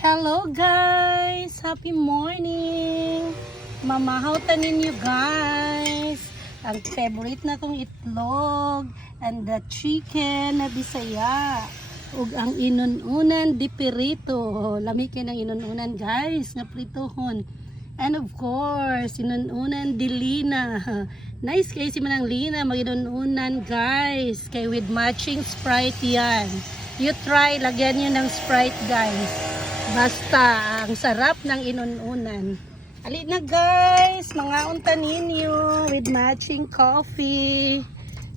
Hello guys! Happy morning! Mamahaw ta ninyo guys! Ang favorite na kong itlog and the chicken na bisaya ug ang inununan di pirito. Lami kay ng inununan guys nga pritohon. And of course, inununan di lina. Nice kay si manang lina maginununan guys. Kay with matching Sprite yan. You try, lagyan nyo ng Sprite guys. Basta ang sarap ng inununan. Ali na guys, mga unta ninyo with matching coffee.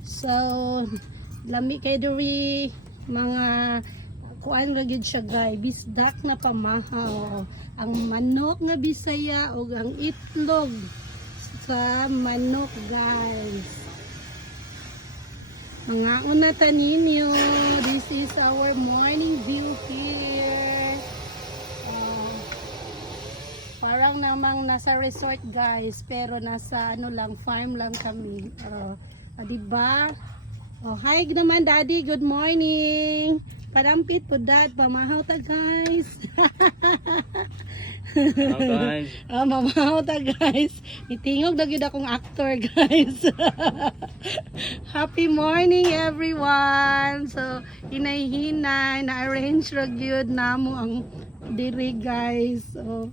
So, lami kay diri mga kuan lagid siya guys, bisdak na pamahaw. Ang manok nga bisaya o ang itlog sa manok guys. Mga una ta ninyo, this is our morning view here. Parang namang nasa resort guys, pero nasa ano lang, farm lang kami. Diba? Hi naman daddy, good morning. Parampit po dad, pamahaw ta guys. Mamahaw ta guys. Itingog na gyud akong actor guys. Happy morning everyone. So, hinay-hinay, na-arrange ra gyud namo ang diri guys. So,